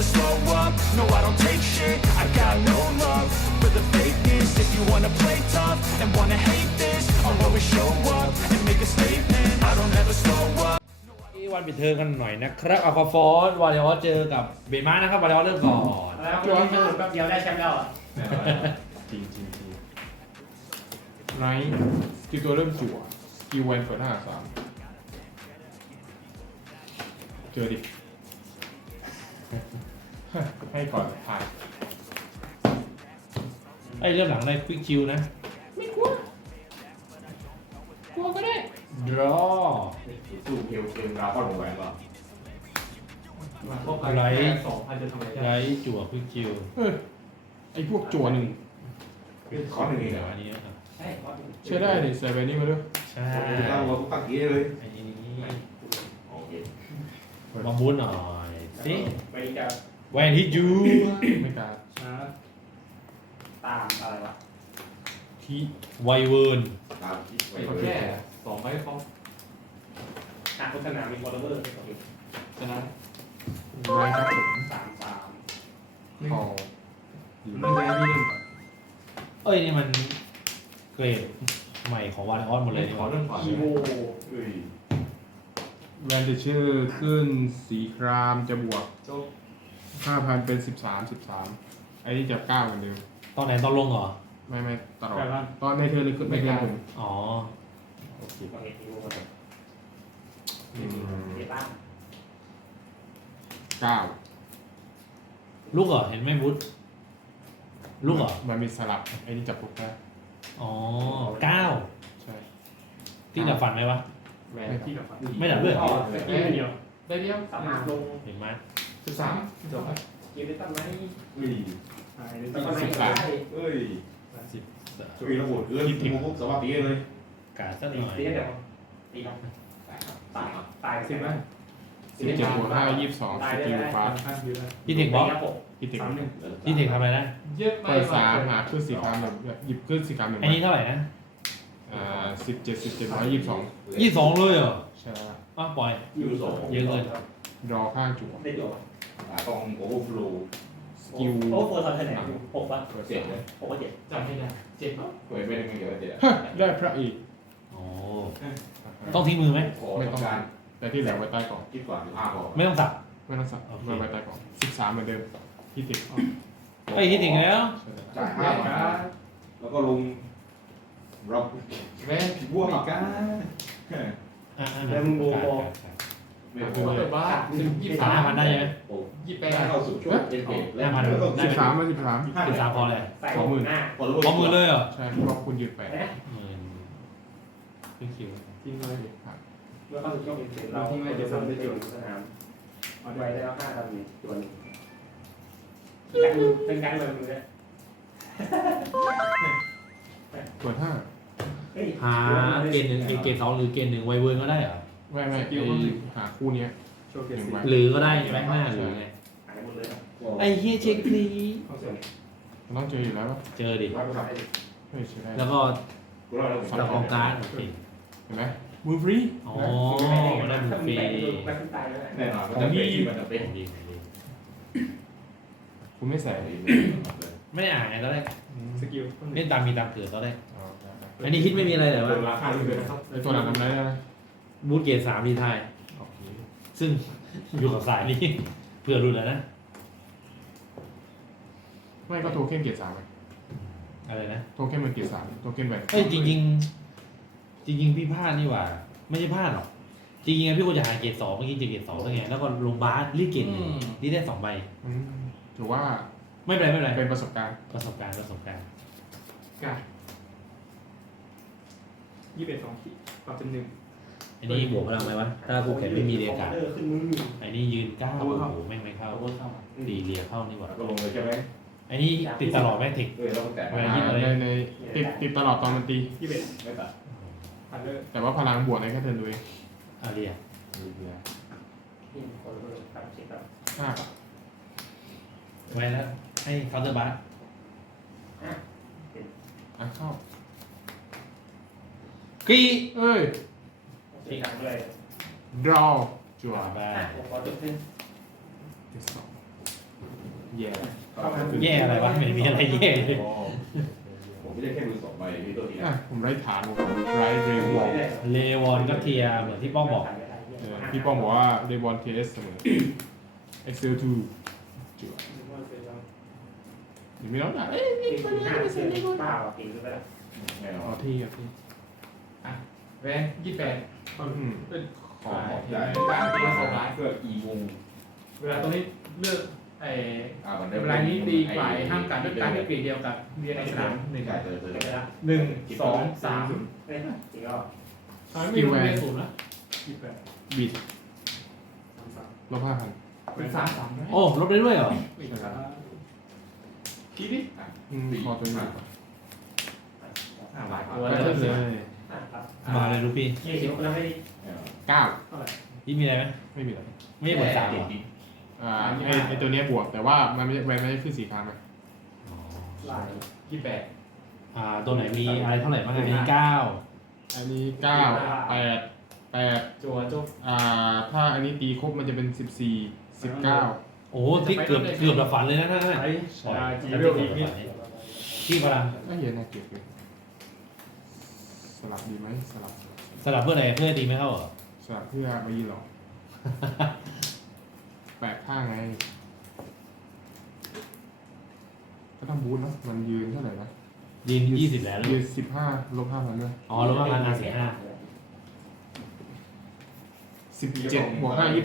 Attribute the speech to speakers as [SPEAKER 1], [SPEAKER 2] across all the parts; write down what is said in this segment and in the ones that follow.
[SPEAKER 1] never slow up, no I don't take shit. I got no love for the fakeness. If you wanna play tough and wanna hate this, I'll always show up and make a statement. I don't ever slow up.
[SPEAKER 2] วันปิดเทอมกันหน่อยนะครับอัลฟาฟอร์วาเลออเจอกับเบม่านะครับวาเลออเริ่มก่อน
[SPEAKER 3] แล้วย้อนแป๊บเดียวได้แชมป์แล้วอ่ะ
[SPEAKER 4] จริงไรสกิลตัวเริ่มจั่วสกิลแวนเปิด53เจอดิ ให้ก่อนผ่าน
[SPEAKER 2] ไอ้เริ่มหลังได้ควิกคิวนะ
[SPEAKER 3] ไม่กลัวกลัวก็ได้
[SPEAKER 2] ดรอ
[SPEAKER 5] สู้เกมดราก้อนของแหวนป่ะ
[SPEAKER 3] มาพบกัน2,000จะทำอะไร
[SPEAKER 2] ไร
[SPEAKER 3] ได้
[SPEAKER 2] จั่วควิกคิว
[SPEAKER 4] ไอพวกจั่วหนึ่ง
[SPEAKER 5] ขอหนึ่งเอง
[SPEAKER 2] เดี๋ยว
[SPEAKER 5] เหรอ
[SPEAKER 2] อันนี้นะครับ
[SPEAKER 3] ใช่ครับ
[SPEAKER 4] ใช้ได้เลยใส่แวนนี้มาด้วย
[SPEAKER 2] ใช่
[SPEAKER 5] ตั้งเราตั้งกี้เลย
[SPEAKER 2] อันนี้
[SPEAKER 5] โอเค
[SPEAKER 2] มาบูนหน่อยสิ
[SPEAKER 3] ไปจะ
[SPEAKER 2] แวนฮิตยู
[SPEAKER 4] ไม่การ
[SPEAKER 3] ชาร์จตามอะไรวะ
[SPEAKER 4] ที่
[SPEAKER 2] ไวเวิร์น
[SPEAKER 5] ตามที่ไว้
[SPEAKER 3] เขาแค่2ใบเขาโฆษณามีวอลเลอร์ชนะ
[SPEAKER 4] แวนครับผม
[SPEAKER 3] 3-3
[SPEAKER 4] พอ
[SPEAKER 3] มันจะให้พี่เริ่มก่อน
[SPEAKER 2] เอ้ยนี่มันเกรดใหม่ของวาเลออหมดเลยนี่
[SPEAKER 3] ขอเริ่มก่อนอีโว
[SPEAKER 5] เอ้ย
[SPEAKER 4] แวนจะชื่อขึ้นสีครามจะบวก
[SPEAKER 3] โจ๊ก
[SPEAKER 4] 5,000 เป็น 13ไอ้นี่จะ9เหมือนเดิม
[SPEAKER 2] ตอนไหนตอนลงเหรอ
[SPEAKER 4] ไม่ตลอดตอนในเธอเลยขึ้นในเธอผม
[SPEAKER 2] อ๋อ
[SPEAKER 4] โอเค
[SPEAKER 3] โอเคอีโวก่อน
[SPEAKER 4] อืม
[SPEAKER 3] เดี๋ยวบ้าง
[SPEAKER 4] 9
[SPEAKER 2] ลูกเหรอเห็นไหมบุ๊ดลูกเหรอ
[SPEAKER 4] มันมีสลับไอ้นี่จับปุ๊บได้
[SPEAKER 2] อ๋อเก้า
[SPEAKER 4] ใช่
[SPEAKER 2] ที่ดับฝันไหมวะ
[SPEAKER 3] แหวนที่กับ
[SPEAKER 2] ไม่ดับด้วยเหรอ
[SPEAKER 3] ได้เดียวได้เดียวสามารถลง
[SPEAKER 2] เห็นไหม
[SPEAKER 4] 13
[SPEAKER 3] จบเก็บได้ตั้งไหม
[SPEAKER 5] เอ้ย
[SPEAKER 3] ตั้งไหมได้
[SPEAKER 5] เอ้ย
[SPEAKER 2] สิบ
[SPEAKER 5] ช่วยระบบเอื้อนทีมปุ๊บสวัสดีเลย
[SPEAKER 2] กาดสักหน่อย
[SPEAKER 3] ตีเดี๋ยวตีครับ
[SPEAKER 5] ตาย
[SPEAKER 3] ตายสิบไหม
[SPEAKER 4] 17บวก5 22สกิลฟ้า
[SPEAKER 2] พี่เทคบล็อก
[SPEAKER 4] พี่ติ๊ก
[SPEAKER 2] พี่เทคทำอะไรนะ
[SPEAKER 3] เยอะไป
[SPEAKER 4] เปิด3หาขึ้นสีครามหนึ่งหยิบขึ้นสีครามหนึ่ง
[SPEAKER 2] อันนี้เท่าไหร่นะ
[SPEAKER 4] 17 122
[SPEAKER 2] 22เลยเหรอ
[SPEAKER 4] ใช่แล้ว
[SPEAKER 2] อ้าวปล่อย
[SPEAKER 5] ยูโซ
[SPEAKER 2] เยอะเลย
[SPEAKER 4] รอข้างจั่ว
[SPEAKER 3] ได้จบ
[SPEAKER 5] กองโอเวอร์ฟลู
[SPEAKER 4] สกิล
[SPEAKER 3] โอ้โหตอนแถลง6 ป่ะ
[SPEAKER 5] เสร็จเลย
[SPEAKER 3] 6 ว่า 7จำไม่ได้7ป่ะ
[SPEAKER 5] เปิดไปได้ไม่เกี่ยวกับเจ็ด
[SPEAKER 4] ฮะได้พระอีก
[SPEAKER 2] โอ้ต้องทิ้งมือไหม
[SPEAKER 5] ขอทำการ
[SPEAKER 4] แต่ที่เหลือไว้ใต้กล่อง
[SPEAKER 5] คิดก่อน15พอ
[SPEAKER 2] ไม่ต้องสับ
[SPEAKER 4] ไม่ต้องสับไว้ใต้กล่อง13เหมือนเดิมพี่ติ๊ก
[SPEAKER 2] ไอ้ยพี่เทคแล้ว
[SPEAKER 5] จ่าย5 บาทแล้วก็ลงรับแม่ผิดวัวอีกกัน
[SPEAKER 2] อ่า
[SPEAKER 3] แล้วมึงโบโบ
[SPEAKER 5] ไม่
[SPEAKER 4] ตั
[SPEAKER 5] พอ
[SPEAKER 4] วบ้า
[SPEAKER 2] 5,000ได้ไหม
[SPEAKER 5] 28เข้าสู่ช่วงเอ็นเกตแล้ว
[SPEAKER 4] 13มา13
[SPEAKER 2] 13พอเลย
[SPEAKER 3] ใส่หน้า
[SPEAKER 5] พอ
[SPEAKER 2] พอมือเลยเหรอ
[SPEAKER 4] ใช่เพราะคุณยืนแปด
[SPEAKER 3] นะ
[SPEAKER 2] หมื่นพี่คิว
[SPEAKER 4] ทิ้งเลยครับ
[SPEAKER 3] เมื่อเข้าสู่ช่วงเป็นเราที่ไม่จะทำได้จบสนามไว้ได้แล้ว5 ดำตัวนึงเป็นการเมืองเลย
[SPEAKER 4] เปิด5
[SPEAKER 2] หาเกณฑ์หนึ่งเกณฑ์2หรือเกณฑ์1ไวเวิร์นก็ได้เหรอ
[SPEAKER 4] ไม่หาคู่นี้
[SPEAKER 3] โชว์เกียรติ
[SPEAKER 2] หรือก็ได้แบงค์หน้าหรือไง
[SPEAKER 3] หายหมดเลย
[SPEAKER 2] ไอ้เฮียเช็คพลี
[SPEAKER 3] เข้าเสียง
[SPEAKER 4] มันต้องเจออยู่แล้ว
[SPEAKER 2] เจอดิ
[SPEAKER 4] ไม่ใช่ได้
[SPEAKER 2] แล้วก็จับกองการ์ดโอเค
[SPEAKER 4] เห็นไหมมือฟรี
[SPEAKER 2] อ๋อได้หมือฟรี
[SPEAKER 5] แน่นอนมันจะเป็นที่มันจะเป็น
[SPEAKER 2] ดี
[SPEAKER 4] คุณไม่ใส่
[SPEAKER 2] ไม่ได้อ่านไงตอนแรก
[SPEAKER 3] สกิล
[SPEAKER 2] เล่นตามมีตามเกิดตอนแรกอันนี้คิดไม่มีอะไรแต่ว่า
[SPEAKER 5] ราคาที่เป็นนะครับ
[SPEAKER 4] ไอตัวหลังทำไรได้
[SPEAKER 2] บูทเกรด3รีไทายซึ่งอยู่กับสายนี้เพื่อรุ่นแล้วนะ
[SPEAKER 4] ไม่ก็โทเค็นเกียร์3
[SPEAKER 2] อะไรนะ
[SPEAKER 4] โทเค็นมันเกียร์3โทเค็นแบบ
[SPEAKER 2] เอ้ยจริงพี่พลาดนี่หว่า ไม่ใช่พลาดหรอกจริงๆพี่ควรจะหาเกรด2เมื่อกี้เจอเกรด2แล้วไงแล้วก็ลงบาสรีดเกรด1รีดได้2ใบ
[SPEAKER 4] ถือว่า
[SPEAKER 2] ไม่เป็นไรไม่เป็นไร
[SPEAKER 4] เป็นประสบการณ์
[SPEAKER 2] ประสบการณ์
[SPEAKER 3] กา21 2 ขีดปรับเป็น1
[SPEAKER 2] อันนี้บวกพลังไหมวะถ้าคู่แข่งไม่มีเรียกการ
[SPEAKER 3] ขึ้นมือ
[SPEAKER 2] อันนี้ยืน9โอ้โหแม่งไม่เข้าตีเรียเข้านี่หว่า
[SPEAKER 5] ก็ลงเลยใช่ไหม
[SPEAKER 2] อันนี้ติดตลอดแม่งเทค
[SPEAKER 5] เราแตะ
[SPEAKER 4] ในติดตลอดตอนมันตี
[SPEAKER 3] 21
[SPEAKER 5] ไม่ตัด
[SPEAKER 3] พันเลอร์
[SPEAKER 4] แต่ว่าพลังบวกในแค่เทิร์นตัวเอง
[SPEAKER 2] อาเรีย
[SPEAKER 3] นี่คนละตัดเช็คแล้ว
[SPEAKER 4] 5
[SPEAKER 2] ไว้แล้วให้เคาน์เตอร์บัส
[SPEAKER 4] เข้า
[SPEAKER 2] กี
[SPEAKER 4] เอ้ย
[SPEAKER 3] ตีหลังเลย
[SPEAKER 4] draw จั่ว
[SPEAKER 2] บ้า
[SPEAKER 3] ผมขอจบขึ้น
[SPEAKER 4] เกียร์2 แย่
[SPEAKER 2] แย่อะไรวะไม่มีอะไรแย่เลย
[SPEAKER 5] ผมไม่ได้แค่มือ2ใบมีตัวนี้
[SPEAKER 4] อ่ะผมไร้ฐานผมไร้เรวอล
[SPEAKER 2] เลวอนก็เทียร์เหมือนที่ป้องบอก
[SPEAKER 4] พี่ป้องบอกว่าเรวอลเทสเสมอ Excel 2จั่วยังไม่ร้องอ่ะเอ้ย
[SPEAKER 3] เปล่ากินไปแล้ว
[SPEAKER 5] ไม่เอา
[SPEAKER 4] เอาที่เอาที่
[SPEAKER 6] แวน28
[SPEAKER 4] อืม
[SPEAKER 5] ขอขอบใจ
[SPEAKER 6] การตีมา2
[SPEAKER 5] เพื่ออีวง
[SPEAKER 6] เวลาตรงนี้เลือกไอ้
[SPEAKER 5] มัน
[SPEAKER 6] เวลานี้ตีฝ่ายห้ามการด้วยการที่เปลี่ยนเดียวกับเรียนในสนามหนึ่ง
[SPEAKER 5] ไก่เจอ
[SPEAKER 3] ไปแล้ว
[SPEAKER 6] 1 2 3
[SPEAKER 3] เป็นจริงก็
[SPEAKER 6] ไม่มีเรียนศูนย์นะ
[SPEAKER 4] บิด
[SPEAKER 3] 3
[SPEAKER 4] ลบ5,000
[SPEAKER 6] เป็น3
[SPEAKER 2] โอ้ลบได้ด้วยเหรอ
[SPEAKER 6] ทีนี้
[SPEAKER 4] คอตัวนี้
[SPEAKER 6] หลายตัว
[SPEAKER 4] ไป
[SPEAKER 6] แล้ว
[SPEAKER 4] เลย
[SPEAKER 3] ครับ
[SPEAKER 2] มาเลยลูกพี่
[SPEAKER 3] ยี่สิบแล้วไม่ได้
[SPEAKER 4] 9
[SPEAKER 3] เท่าไหร่
[SPEAKER 2] พี่มีอะไรไหม
[SPEAKER 4] ไม่มีหรอก
[SPEAKER 2] ไม่ได้บทสามเหรอ
[SPEAKER 4] ไอตัวเนี้ยบวกแต่ว่ามันไม่ไม่ได้ขึ้นสีค้าไหม
[SPEAKER 2] อ๋อ
[SPEAKER 3] ลาย
[SPEAKER 6] 28
[SPEAKER 2] ตัวไหนมีอะไรเท่าไหร่บ้างอันนี้เก้า
[SPEAKER 4] อันนี้9 8
[SPEAKER 6] จัวจบ
[SPEAKER 4] ถ้าอันนี้ตีครบมันจะเป็น14 19
[SPEAKER 2] โอ้ที่เกือบดับฝันเลยนะนั่นน่ะ
[SPEAKER 6] ใช่
[SPEAKER 2] จีเวลอีกนิดที่พลัง
[SPEAKER 4] ก็เยอะนะเก็บเลยสลับดีไหมสลับ
[SPEAKER 2] สลับเพื่ออะไรเพื่อตีไม่เข้าเหรอ
[SPEAKER 4] สลับเพื่อไม่ยีหรอกแปดข้างไงก็ต้องบูทเนาะมันยืนเท่าไหร่นะ
[SPEAKER 2] ยืน20แล้ว
[SPEAKER 4] ยืน15ลบ5,000ด้วย
[SPEAKER 2] อ๋อลบประมาณ45
[SPEAKER 4] 17บวก5 22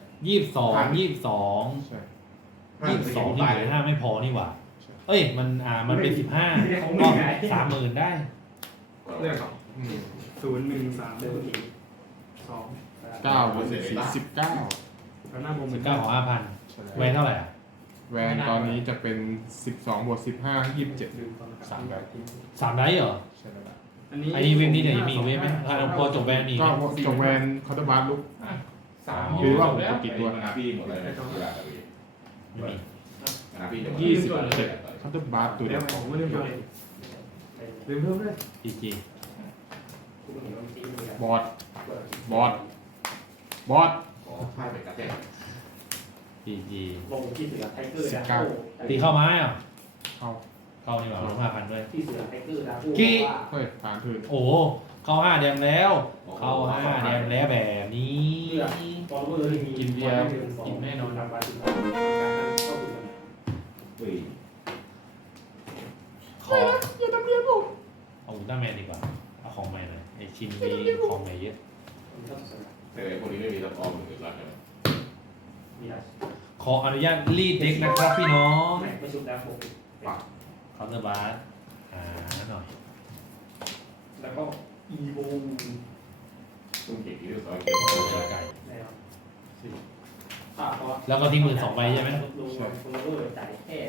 [SPEAKER 2] 22
[SPEAKER 4] ใช่
[SPEAKER 2] 22ที่เหลือ5ไม่พอนี่หว่าเอ้ยมันเป็น15ก็30,000ได้
[SPEAKER 4] อืม
[SPEAKER 3] เดิมอีก
[SPEAKER 4] 9บวก14 19
[SPEAKER 2] 19ของ 5,000แวนเท่าไหร่อ่ะ
[SPEAKER 4] แวนตอนนี้จะเป็น12บวก15 27 3แบบ
[SPEAKER 2] 3ได้เหรอ
[SPEAKER 4] ใช่แล้วล่ะ
[SPEAKER 2] ไอ้นี่เว็บนี้เดี๋ยวมีเว็บไหมพอจบแวนมี
[SPEAKER 4] ก็จบแวนคอร์ดบาร์ลุก
[SPEAKER 6] 3
[SPEAKER 4] หรือว่าผม
[SPEAKER 6] แล้ว
[SPEAKER 4] กดกี่ตัว
[SPEAKER 5] นาพี่หมดเลยเวลาแต่
[SPEAKER 2] ไม่มี
[SPEAKER 5] นาพี่
[SPEAKER 4] คอร์ดบาร์ตัวเดียว
[SPEAKER 3] ลืมเพิ่มเลย
[SPEAKER 2] PG
[SPEAKER 4] บอร์ดบอร์ดบอร์ด
[SPEAKER 5] ขอค่าเป็นกระแทก
[SPEAKER 2] PG
[SPEAKER 3] ลงที่เสือไทเกอร์ดา
[SPEAKER 2] ตีเข้าไม้อ่ะ
[SPEAKER 4] เข้า
[SPEAKER 2] เข้านี่หว่าลบ5,000ด้วย
[SPEAKER 3] ที่เสือไทเกอร์ดา
[SPEAKER 4] เฮ้ยผ่านพื้น
[SPEAKER 2] โอ้เข้า5แดมแล้ว เข้า5แดมแล้วแบบนี้
[SPEAKER 3] ฟอลเวอร์มี
[SPEAKER 6] กินเบียร์กินแน่นอน
[SPEAKER 3] ทำการ
[SPEAKER 5] เฮ้ย
[SPEAKER 2] ขออย่าทำเรียนผมเอาอุลตร้าแมนดีกว่าเอาของใหม่หน่อยไอชิ้นนี้ของใหม่เยอะ
[SPEAKER 5] แต่พวกนี้ไม่มีรับออมหรือรับเลย
[SPEAKER 2] ขออนุญาตรีดเด็กนะครับพี่น้อง
[SPEAKER 3] ไม่ชุบแล้วผม
[SPEAKER 2] เคาน์เตอร์บาร์หน่อย
[SPEAKER 3] แล้วก็อีโว
[SPEAKER 5] ตุ้งเก่งที่สุดเก็บ
[SPEAKER 2] เจอไก่
[SPEAKER 3] แนว
[SPEAKER 2] แล้วก็ทิ้งมือ2ใบใช่ไหม
[SPEAKER 3] ลงฟอลเวอร์จ่ายแค่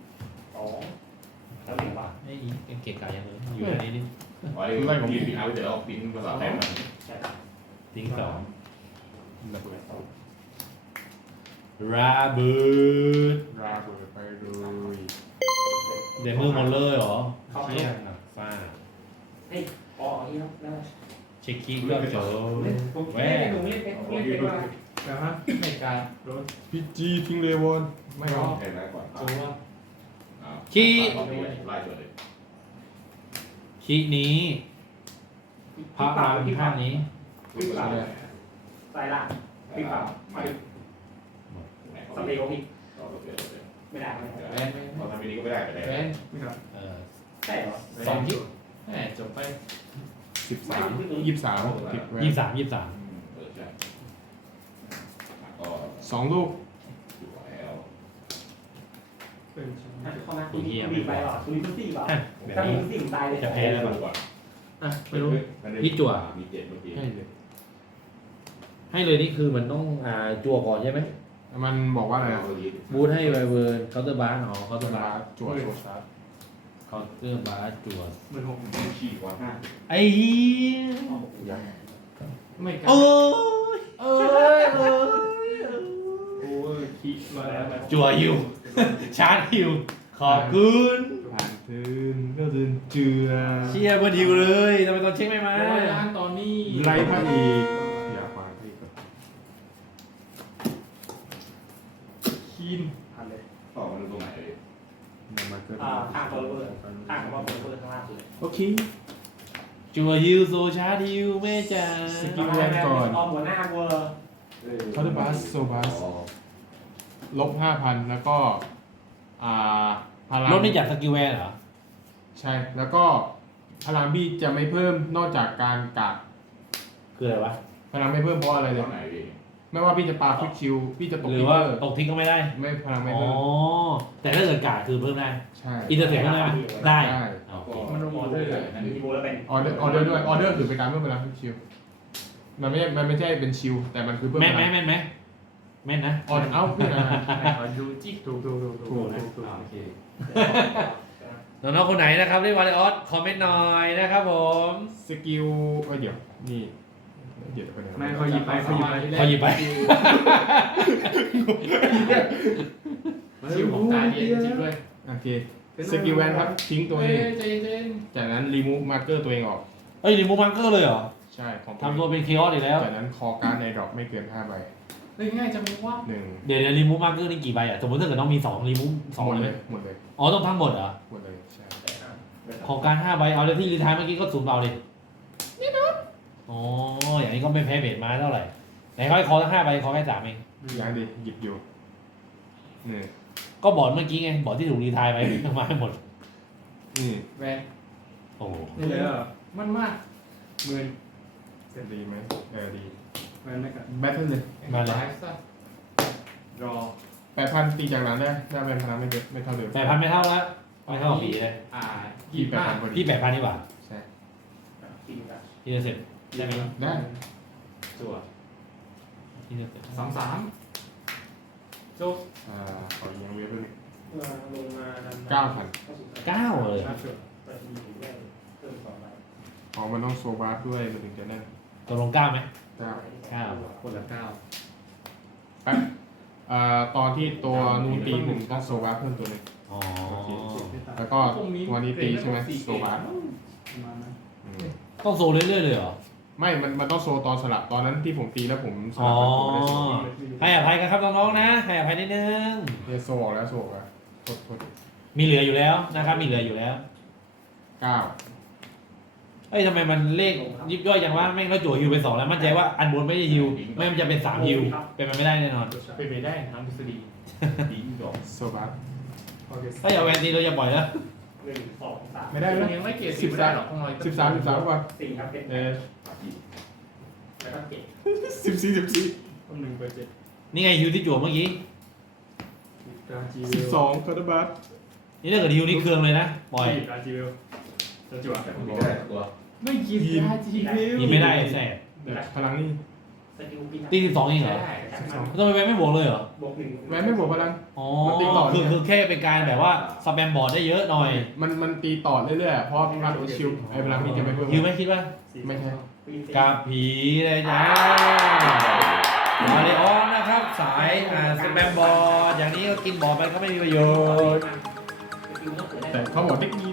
[SPEAKER 3] 2แล้ว1 บาท
[SPEAKER 2] ไอ้ยังเกะกะยังเลยอยู่ในนี้นี่
[SPEAKER 5] ไว้ปีนเอาเดี๋ยวปีนภาษาไทยมัน
[SPEAKER 3] ใช่ครับ
[SPEAKER 2] ทิ้ง2
[SPEAKER 4] ระเบิด
[SPEAKER 2] ราเบิด
[SPEAKER 4] ราเบิดไปเลย
[SPEAKER 2] เดมือหมดเลยเหรอเชี่ยหนักฟ้า
[SPEAKER 3] เฮ้ยอ๋อนี่นะแล้ว
[SPEAKER 2] เช็คคิกก็เจอ
[SPEAKER 3] ผมเล่นผมเล่นเป็นว่า
[SPEAKER 6] นะฮะในการรถ
[SPEAKER 4] พีจีทิ้งเลวอนไม่เอา
[SPEAKER 5] แข่งได้ก่อน
[SPEAKER 6] จัว
[SPEAKER 5] ไล่ตัวเลย
[SPEAKER 2] คินี้พระรามข้างนี้
[SPEAKER 3] พี่เปล่าใส่ล่างพี่เปล่า
[SPEAKER 5] ไม่
[SPEAKER 3] สเปรย์เขาพี่
[SPEAKER 5] ก็เปลี่ยนเลย
[SPEAKER 3] ไม่ได้ไม่ได้
[SPEAKER 6] แวนแวน
[SPEAKER 5] พอทำมินิก็ไม่ได้ไป
[SPEAKER 6] แว
[SPEAKER 5] แล้ว
[SPEAKER 6] น
[SPEAKER 3] ใช่เหรอ
[SPEAKER 2] 2คิก
[SPEAKER 6] แหมจบไป
[SPEAKER 4] 13 23ติดแวน
[SPEAKER 2] 23
[SPEAKER 5] ใช่ก็
[SPEAKER 4] 2 ลูก
[SPEAKER 5] อยู่แล้ว
[SPEAKER 3] เข้ามาคุณมีไปหรอคุณมีซี่เปล่า
[SPEAKER 2] แบบ
[SPEAKER 3] ถ้า
[SPEAKER 2] นี้
[SPEAKER 3] มีซี่ตายเลย
[SPEAKER 2] จะแพ้แล้ว
[SPEAKER 5] ก่อน
[SPEAKER 2] อ่ะไม่รู้
[SPEAKER 5] มีเจ็ดเมื่อกี้
[SPEAKER 4] ให้เลย
[SPEAKER 2] ให้เลยนี่คือมันต้องจั่วก่อนใช่ไหม
[SPEAKER 4] มันบอกว่าอะไรนะ
[SPEAKER 2] บูทให้ไวเวิร์นเคาน์เตอร์บาร์อ๋อเคาน์เตอ
[SPEAKER 4] เว
[SPEAKER 2] ร์บา
[SPEAKER 4] ลา
[SPEAKER 2] ร์
[SPEAKER 4] จวดโซชาร์จ
[SPEAKER 2] เคาน์เตอร์บาร์จั่ว
[SPEAKER 5] ขี่กว่าห้า
[SPEAKER 2] ไอ้เหี้ย
[SPEAKER 6] ไม่กล้า
[SPEAKER 2] โอ้ยจั่วฮิวชาร์จฮิวขอบคุณ
[SPEAKER 4] ผ่านพื้นก็เดินเจือ
[SPEAKER 2] เชียร์บนฮิวเลยทำไมตอนเช็คไม่มา
[SPEAKER 6] ร้านตอนนี้
[SPEAKER 4] ไรพระเอกอยากมาพระเอก
[SPEAKER 6] คีน
[SPEAKER 3] พันเลย
[SPEAKER 5] ต่อมาดูตรงไหนเลย
[SPEAKER 4] มันเกิด
[SPEAKER 3] ข้างโฟลเวอร์ข้างคำว่าโฟลเวอร์ข้างล่างเลย
[SPEAKER 4] โอเค
[SPEAKER 2] จัวฮิวโซชาร์ฮิวแม่จ๋า
[SPEAKER 4] สกิลแวนก่อน
[SPEAKER 3] ออมหัวหน้าเวอร์
[SPEAKER 4] คาร์ดบัสโซบัสลบ 5,000 แล้วก็พลัง
[SPEAKER 2] รถนี่จากสกิลแวนเหรอ
[SPEAKER 4] ใช่ แล้วก็พลังพี่จะไม่เพิ่มนอกจากการกัด
[SPEAKER 2] คืออะไรวะ
[SPEAKER 4] พลังไม่เพิ่มเพราะอะไร
[SPEAKER 5] ต
[SPEAKER 4] เล
[SPEAKER 5] ร
[SPEAKER 4] ย
[SPEAKER 5] งไหนพี่
[SPEAKER 4] ไม่ว่าพี่จะปาฟิกชิลพี่จะตก
[SPEAKER 2] หรื
[SPEAKER 4] ทิ
[SPEAKER 2] อก
[SPEAKER 4] เก
[SPEAKER 2] ว่า
[SPEAKER 4] อร์
[SPEAKER 2] ตกทิ้งก็ไม่ได้
[SPEAKER 4] ไม่พลังไม่
[SPEAKER 2] อ๋อ
[SPEAKER 4] เพิ่ม
[SPEAKER 2] แต่ถ้าเกิดกาดคือเพิ่มได้
[SPEAKER 4] ใช่
[SPEAKER 2] อินเตอร์เซ็ปเพิ่มได้ไหมได้
[SPEAKER 4] ได้
[SPEAKER 2] โอเค
[SPEAKER 6] มันลงออเดอร์เลยนะ
[SPEAKER 3] มีโบแล้วเป็น
[SPEAKER 4] ออเดอร์ด้วยออเดอร์คือเป็นการเพิ่มพลังฟิกชิลมันไม่ใช่เป็นชิลแต่มันคือเพิ่ม
[SPEAKER 2] แม่น
[SPEAKER 4] พ
[SPEAKER 2] ไหม
[SPEAKER 4] ลัง
[SPEAKER 2] แม่นไหมแม่นนะ
[SPEAKER 4] ออเดอร์เอาขึ้นมา
[SPEAKER 6] ขอดูจิ๊ก
[SPEAKER 4] ถูก
[SPEAKER 2] โอเคน้องๆคนไหนนะครับเล่นวาเลออสคอมเมนต์หน่อยนะครับผม
[SPEAKER 4] สกิลเดี๋ยวนี่เดี๋ยวไปไหน
[SPEAKER 6] ไม่เขาหยิบไป
[SPEAKER 2] เขาหยิบไป
[SPEAKER 6] ชิวของตาเดียจริงด้วย
[SPEAKER 4] โอเคสกิลแวนครับทิ้งตัวเอง
[SPEAKER 6] ใจเย็น
[SPEAKER 4] จากนั้นรีมูฟมาร์เกอร์ตัวเองออก
[SPEAKER 2] เอ้ยรีมูฟมังเกอร์เลยเหรอ
[SPEAKER 4] ใช่ของ
[SPEAKER 2] ทำตัวเป็นเคออสอีกแล้ว
[SPEAKER 4] จากนั้นคอการ์ดในดรอปไม่เกิน5 ใบ
[SPEAKER 6] เฮ้ยง่ายจังวะ
[SPEAKER 4] 1
[SPEAKER 2] เดี๋ยวรีมูฟมังเกอร์นี่กี่ใบอ่ะสมมติถ้าเกิดน้องมี2รีมูฟ2
[SPEAKER 4] หมด
[SPEAKER 2] เล
[SPEAKER 4] เลย ยหมดเลย
[SPEAKER 2] อ๋อต้องทั้งหมดเหรอ
[SPEAKER 4] หมดเลยใช่
[SPEAKER 2] ของการ5ใบเอาเลยที่รีทายเมื่อกี้ก็0 เบาดินี่นะอ๋ออย่างนี้ก็ไม่แพ้เบสมาเท่าไหร่ไหนเขาให้คอทั้ง5ใบคอแค่3เอง
[SPEAKER 4] ยังดีหยิบอยู่นี่
[SPEAKER 2] ก็บอร์ดเมื่อกี้ไงบอร์ดที่ถูกรีทายไป มาให้หมด
[SPEAKER 4] นี่
[SPEAKER 6] แวน
[SPEAKER 2] โอ้โห
[SPEAKER 6] นี่เลยเหรอมันมากหมื่น
[SPEAKER 4] ดีไหมดี
[SPEAKER 6] แวนไม่กัด
[SPEAKER 4] แบทเทิลเลย
[SPEAKER 6] รอ
[SPEAKER 4] 8,000 ตีจากหลังได้เป็นพลังไม่เท่าเดิม
[SPEAKER 2] 8,000ไม่เท่าแล้วไม่เท่าของผีเลย
[SPEAKER 4] ที่8,000พอดี
[SPEAKER 2] พี่8,000ดีกว่า
[SPEAKER 4] ใช่
[SPEAKER 3] กินกัน
[SPEAKER 2] ที่จะเสร็จได้ไหม
[SPEAKER 4] ได้
[SPEAKER 6] จั่ว
[SPEAKER 2] ที่จะเสร็จ
[SPEAKER 6] 33จบ
[SPEAKER 4] ขอยังเวฟด้วย
[SPEAKER 3] ลงมา
[SPEAKER 4] 9,000
[SPEAKER 2] 9เลย
[SPEAKER 6] ครับจบ
[SPEAKER 3] เปิดมีได้เพิ่ม2ใบ
[SPEAKER 4] อ๋อมันต้องโซบาร์ด้วยมันถึงจะแน่น
[SPEAKER 2] ตกลง9ไหม
[SPEAKER 4] 9
[SPEAKER 6] คนละ9
[SPEAKER 4] แป๊บตอนที่ตัวนูนตี1ต้องโซบาร์เพิ่มตัวหนึง
[SPEAKER 2] อ๋อ
[SPEAKER 4] แล้วก็วันนี้ตีใช่ไหมโซบาร์
[SPEAKER 6] ประมาณนั้น
[SPEAKER 2] ต้องโซเรื่อยๆเลยเหรอ
[SPEAKER 4] ไม่มันต้องโซตอนสลับตอนนั้นที่ผมตีแล้วผมส
[SPEAKER 2] อ๋
[SPEAKER 4] ลั
[SPEAKER 2] อบ
[SPEAKER 4] ผมไม่ได้โซ
[SPEAKER 2] ให้อภัยกันครับน้องๆนะให้อภัยนิดนึง
[SPEAKER 4] เนี่ยโซออกแล้วโซออกแล้วโทษ
[SPEAKER 2] มีเหลืออยู่แล้วนะครับมีเหลืออยู่แล้ว
[SPEAKER 4] 9
[SPEAKER 2] เอ้ยทำไมมันเลขยิบย่อยอย่างว่าแม่งแล้วจั่วฮิวไป2แล้วมั่นใจว่าอันบนไม่ได้ฮิวไม่มันจะเป็น3ฮิวเป็นมันไม่ได้แน่นอน
[SPEAKER 6] เป็นไปได้ทางทฤษฎี
[SPEAKER 5] ดีดอก
[SPEAKER 4] โซบาร์
[SPEAKER 2] ถ้าอย่าแวนตีเราอย่าปล่อยนะ
[SPEAKER 3] 1 2 3
[SPEAKER 4] ไม่ได้แล้ว
[SPEAKER 6] ยังไม่เกียรติได้หรอกต้องรอ
[SPEAKER 4] 13ก่อน
[SPEAKER 3] 4ครับเป็น แล้วก็เก็บ
[SPEAKER 4] 14
[SPEAKER 6] ต้อง1 เจ็ด
[SPEAKER 2] นี่ไงฮิวที่จั่วเมื่อกี้
[SPEAKER 6] การจี
[SPEAKER 4] 12คาร์ดบัส
[SPEAKER 2] นี่ถ้าเกิดฮิวนี่เครื่องเลยนะปล่อย
[SPEAKER 6] การจีเวลจะจั่ว
[SPEAKER 5] แต่ผมไม่ได้ตัว
[SPEAKER 6] ไม่กินการจีเวล
[SPEAKER 2] ยิงไม่ได้แสบ
[SPEAKER 4] พลังนี่
[SPEAKER 3] สกิลปีน
[SPEAKER 2] ตี12เองเหรอทำไมแวนไม่บวกเลยเหรอบ
[SPEAKER 3] วก1
[SPEAKER 4] แวนไม่บวกพลัง
[SPEAKER 2] อ๋อ
[SPEAKER 4] มันตีต่อเนี่ย
[SPEAKER 2] คือแค่เป็นการแบบว่าสแปมบอร์ดได้เยอะหน่อย
[SPEAKER 4] มันตีต่อเรื่อยๆเพราะพลังชิลไอ้พลังนี้จะไม่เพิ่ม
[SPEAKER 2] ฮิวไหมคิดว่า
[SPEAKER 4] ไม่ใช่
[SPEAKER 2] กาผีเลยจ้ามาเลออนนะครับสายสแปมบอร์ดอย่างนี้ก็กินบอร์ดไปก็ไม่มีประโยชน์
[SPEAKER 4] แต่เขาบอกเทคนิค